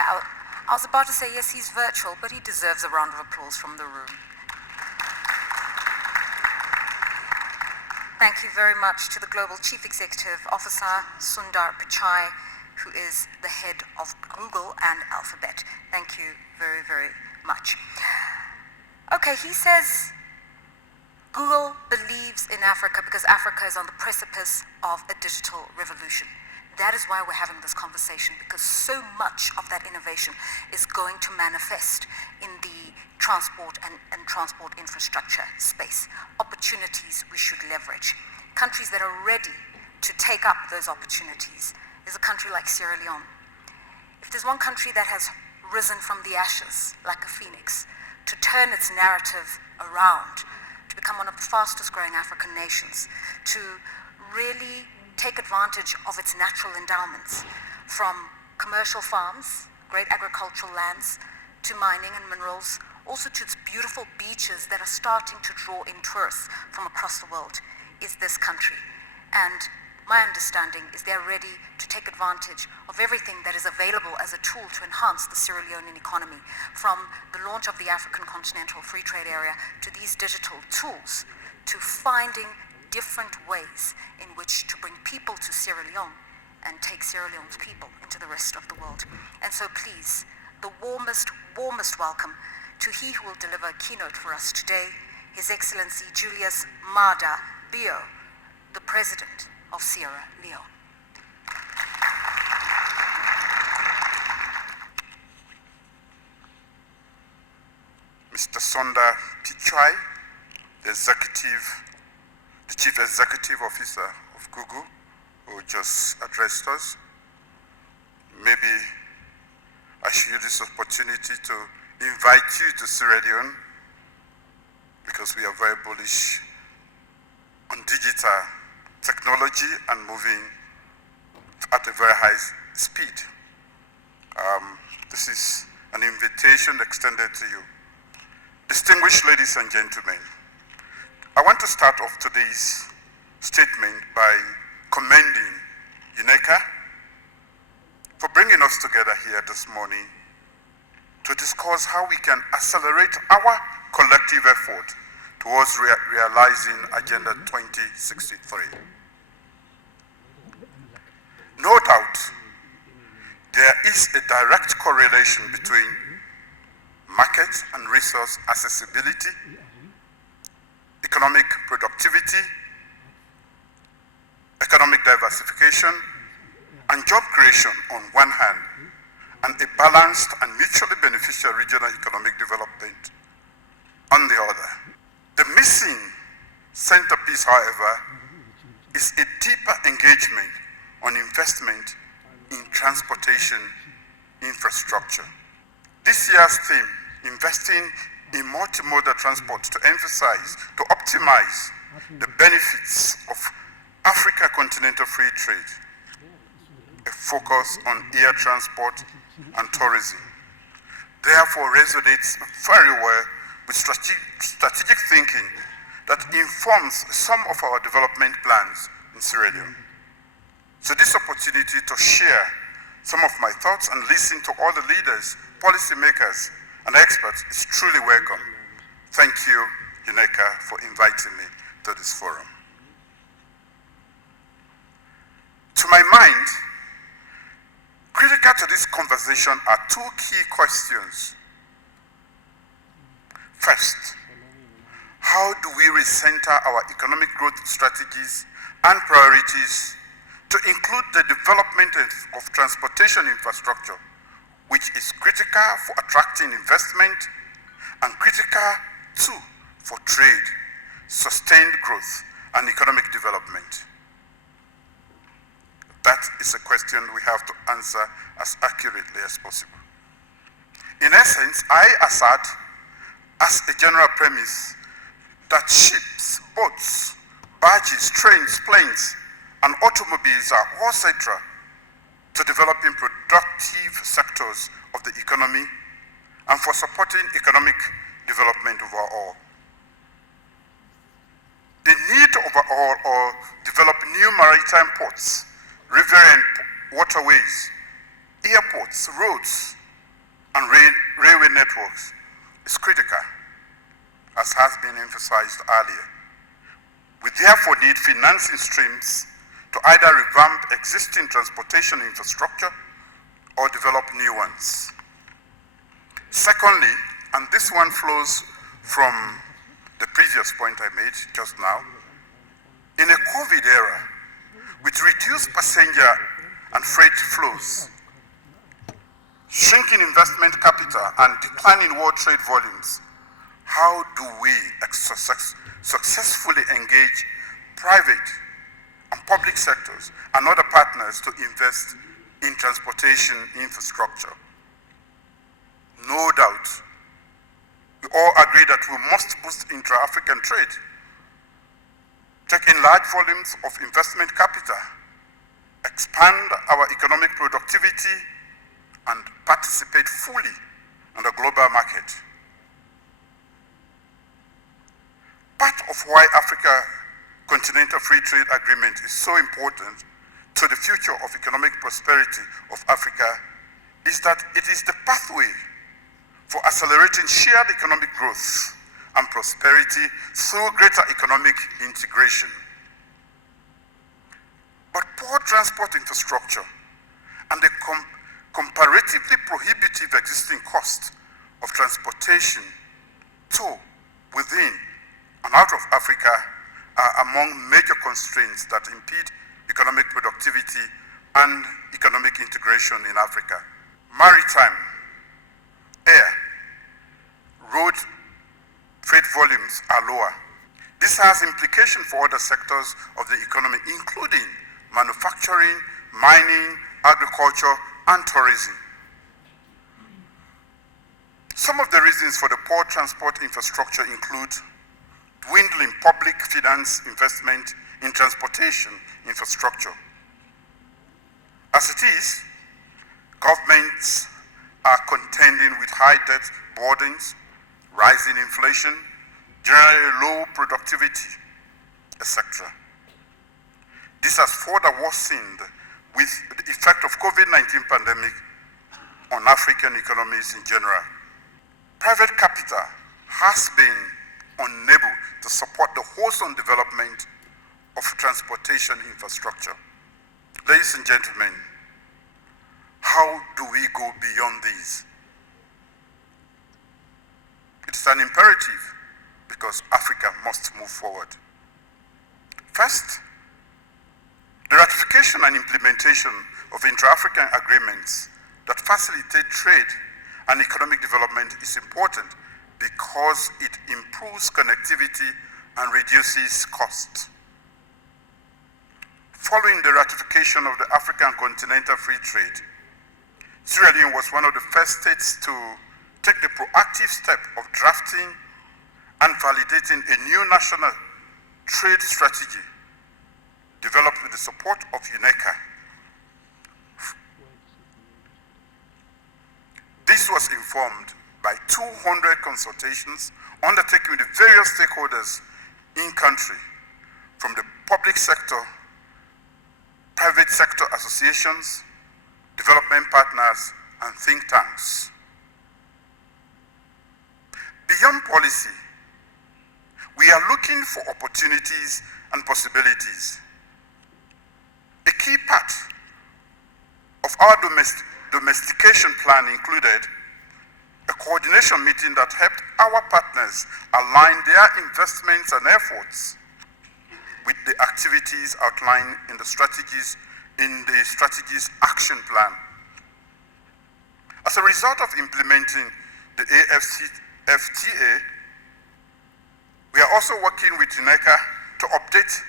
Yeah, I was about to say, yes, he's virtual, but he deserves a round of applause from the room. Thank you very much to the Global Chief Executive Officer, Sundar Pichai, who is the head of Google and Alphabet. Thank you very, very much. Okay, he says Google believes in Africa because Africa is on the precipice of a digital revolution. That is why we're having this conversation, because so much of that innovation is going to manifest in the transport and transport infrastructure space. Opportunities we should leverage. Countries that are ready to take up those opportunities is a country like Sierra Leone. If there's one country that has risen from the ashes like a phoenix to turn its narrative around, to become one of the fastest growing African nations, to really take advantage of its natural endowments, from commercial farms, great agricultural lands, to mining and minerals, also to its beautiful beaches that are starting to draw in tourists from across the world, is this country. And my understanding is they're ready to take advantage of everything that is available as a tool to enhance the Sierra Leonean economy, from the launch of the African Continental Free Trade Area to these digital tools, to finding different ways in which to bring people to Sierra Leone and take Sierra Leone's people into the rest of the world. And so please, the warmest welcome to he who will deliver a keynote for us today, His Excellency Julius Maada, Bio, the President of Sierra Leone. Mr. Sundar Pichai, the Chief Executive Officer of Google, who just addressed us. Maybe I should use this opportunity to invite you to Sierra Leone, because we are very bullish on digital technology and moving at a very high speed. This is an invitation extended to you. Distinguished ladies and gentlemen, I want to start off today's statement by commending UNECA for bringing us together here this morning to discuss how we can accelerate our collective effort towards realizing Agenda 2063. No doubt, there is a direct correlation between market and resource accessibility, economic productivity, economic diversification, and job creation on one hand, and a balanced and mutually beneficial regional economic development on the other. The missing centerpiece, however, is a deeper engagement on investment in transportation infrastructure. This year's theme, investing in multimodal transport, to optimize the benefits of Africa Continental Free Trade, a focus on air transport and tourism, therefore resonates very well with strategic thinking that informs some of our development plans in Sierra Leone. So this opportunity to share some of my thoughts and listen to all the leaders, policymakers, and experts is truly welcome. Thank you, UNECA, for inviting me to this forum. To my mind, critical to this conversation are two key questions. First, how do we recenter our economic growth strategies and priorities to include the development of transportation infrastructure, which is critical for attracting investment and critical too for trade, sustained growth, and economic development? That is a question we have to answer as accurately as possible. In essence, I assert as a general premise that ships, boats, barges, trains, planes, and automobiles are all central to developing productive sectors of the economy and for supporting economic development overall. The need to overall develop new maritime ports, river and waterways, airports, roads, and railway networks is critical, as has been emphasized earlier. We therefore need financing streams to either revamp existing transportation infrastructure or develop new ones. Secondly, and this one flows from the previous point I made just now, in a COVID era, with reduced passenger and freight flows, shrinking investment capital, and declining world trade volumes, how do we successfully engage private and public sectors and other partners to invest in transportation infrastructure? No doubt, we all agree that we must boost intra-African trade, take in large volumes of investment capital, expand our economic productivity, and participate fully in the global market. Part of why Africa Continental Free Trade Agreement is so important to the future of economic prosperity of Africa is that it is the pathway for accelerating shared economic growth and prosperity through greater economic integration. But poor transport infrastructure and the comparatively prohibitive existing cost of transportation to, within, and out of Africa are among major constraints that impede economic productivity and economic integration in Africa. Maritime, air, road freight volumes are lower. This has implications for other sectors of the economy, including manufacturing, mining, agriculture, and tourism. Some of the reasons for the poor transport infrastructure include dwindling public finance investment in transportation infrastructure. As it is, governments are contending with high debt burdens, rising inflation, generally low productivity, etc. This has further worsened with the effect of COVID-19 pandemic on African economies in general. Private capital has been unable to support the wholesome development of transportation infrastructure. Ladies and gentlemen, how do we go beyond these? It's an imperative because Africa must move forward. First, the ratification and implementation of intra-African agreements that facilitate trade and economic development is important because it improves connectivity and reduces costs. Following the ratification of the African Continental Free Trade, Sierra Leone was one of the first states to take the proactive step of drafting and validating a new national trade strategy developed with the support of UNECA. This was informed by 200 consultations undertaken with the various stakeholders in country, from the public sector, private sector associations, development partners, and think tanks. Beyond policy, we are looking for opportunities and possibilities. A key part of our domestication plan included a coordination meeting that helped our partners align their investments and efforts with the activities outlined in the strategies action plan. As a result of implementing the AFCFTA, we are also working with UNECA to update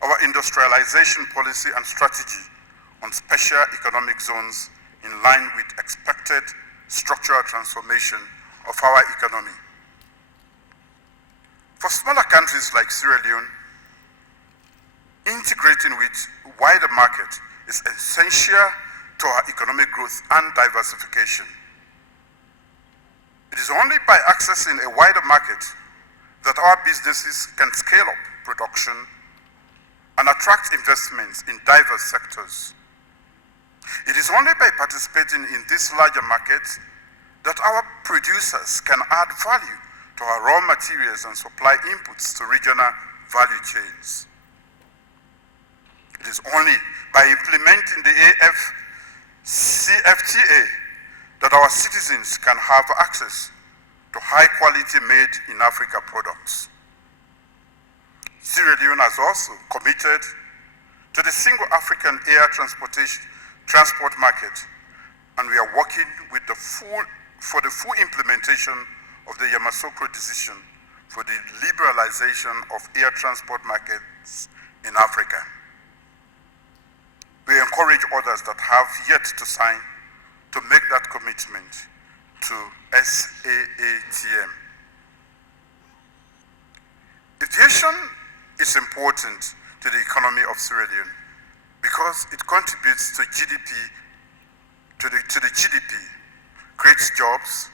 our industrialization policy and strategy on special economic zones in line with expected structural transformation of our economy. For smaller countries like Sierra Leone, integrating with wider market is essential to our economic growth and diversification. It is only by accessing a wider market that our businesses can scale up production and attract investments in diverse sectors. It is only by participating in these larger markets that our producers can add value to our raw materials and supply inputs to regional value chains. It is only by implementing the AFCFTA that our citizens can have access to high-quality made-in-Africa products. Sierra Leone has also committed to the single African air transport market, and we are working with for the full implementation of the Yamoussoukro decision for the liberalization of air transport markets in Africa. We encourage others that have yet to sign to make that commitment to SAATM. Aviation is important to the economy of Sierra Leone because it contributes to GDP, to the GDP, creates jobs,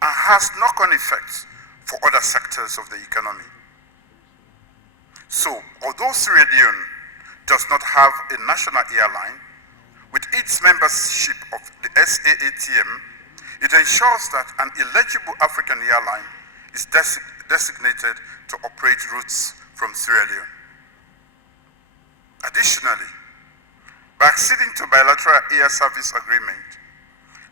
and has knock-on effects for other sectors of the economy. So, although Sierra Leone does not have a national airline, with its membership of the SAATM, it ensures that an eligible African airline is designated to operate routes from Sierra Leone. Additionally, by acceding to bilateral air service agreement,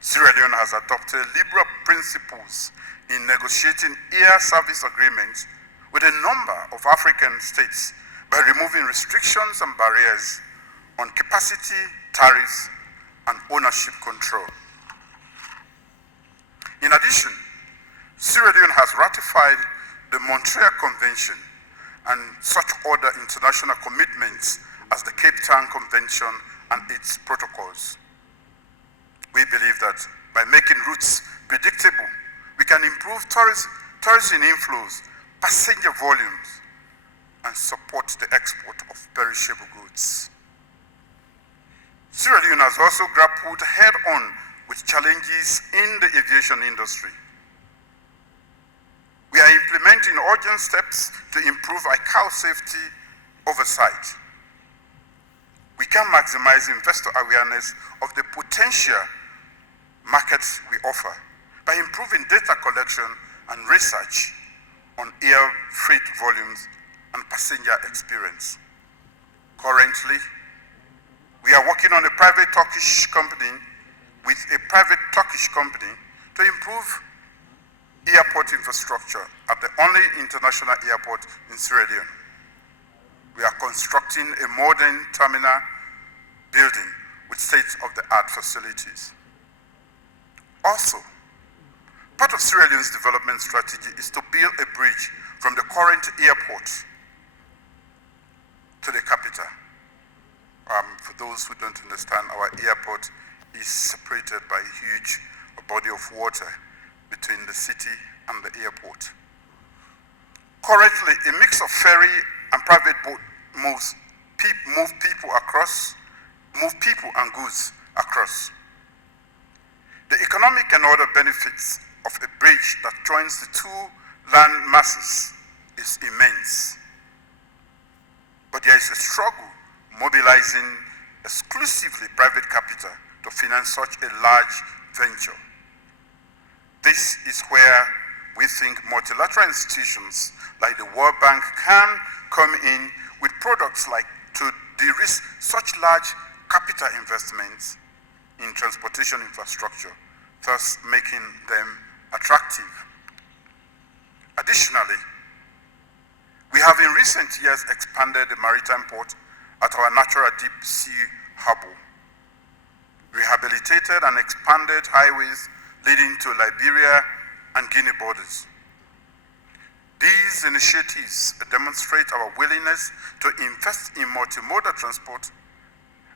Sierra Leone has adopted liberal principles in negotiating air service agreements with a number of African states by removing restrictions and barriers on capacity, tariffs, and ownership control. In addition, Sierra Leone has ratified the Montreal Convention and such other international commitments as the Cape Town Convention and its protocols. We believe that by making routes predictable, we can improve tourism inflows, passenger volumes, and support the export of perishable goods. Sierra Leone has also grappled head-on with challenges in the aviation industry. We are implementing urgent steps to improve ICAO safety oversight. We can maximize investor awareness of the potential markets we offer by improving data collection and research on air freight volumes and passenger experience. Currently, we are working on with a private Turkish company to improve airport infrastructure at the only international airport in Sierra Leone. We are constructing a modern terminal building with state-of-the-art facilities. Also, part of Sierra Leone's development strategy is to build a bridge from the current airport to the capital. For those who don't understand, our airport is separated by a huge body of water between the city and the airport. Currently, a mix of ferry and private boat move people and goods across. The economic and other benefits of a bridge that joins the two land masses is immense. But there is a struggle mobilizing exclusively private capital to finance such a large venture. This is where we think multilateral institutions like the World Bank can come in with products like to de-risk such large capital investments in transportation infrastructure, thus making them attractive. Additionally, we have in recent years expanded the maritime port at our natural deep sea harbor, rehabilitated and expanded highways leading to Liberia and Guinea borders. These initiatives demonstrate our willingness to invest in multimodal transport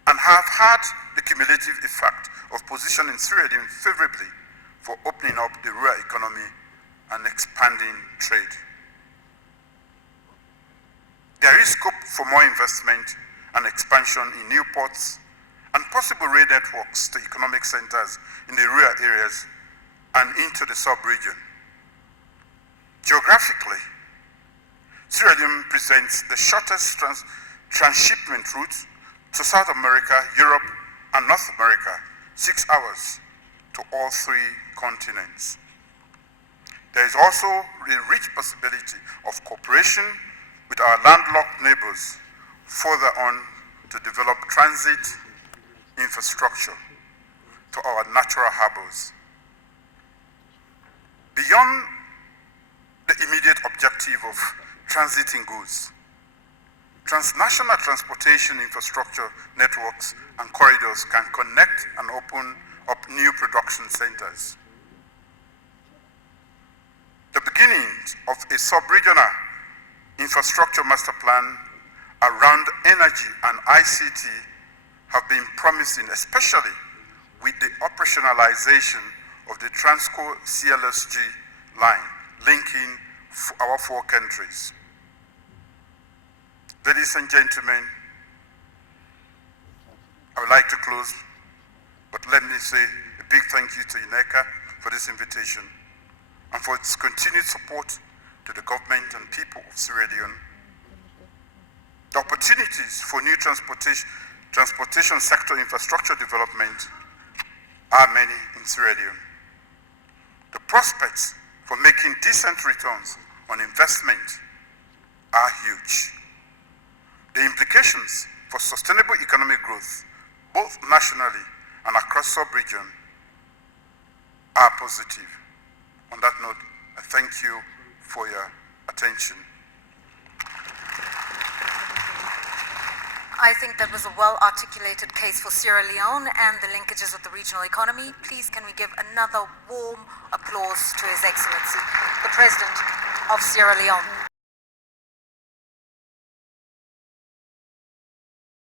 and have had the cumulative effect of positioning Sierra Leone favorably for opening up the rural economy and expanding trade. There is scope for more investment and expansion in new ports and possible rail networks to economic centers in the rural areas and into the sub-region. Geographically, Sierra Leone presents the shortest transshipment route to South America, Europe, and North America, 6 hours to all three continents. There is also a rich possibility of cooperation with our landlocked neighbors further on to develop transit infrastructure to our natural harbors. Beyond the immediate objective of transiting goods, transnational transportation infrastructure networks and corridors can connect and open up new production centers. The beginnings of a sub-regional infrastructure master plan around energy and ICT have been promising, especially with the operationalization of the Transco CLSG line linking our four countries. Ladies and gentlemen, I would like to close, but let me say a big thank you to UNECA for this invitation and for its continued support to the government and people of Sierra Leone. The opportunities for new transportation sector infrastructure development are many in Sierra Leone. The prospects for making decent returns on investment are huge. The implications for sustainable economic growth, both nationally and across sub-region, are positive. On that note, I thank you for your attention. I think that was a well-articulated case for Sierra Leone and the linkages of the regional economy. Please can we give another warm applause to His Excellency, the President of Sierra Leone.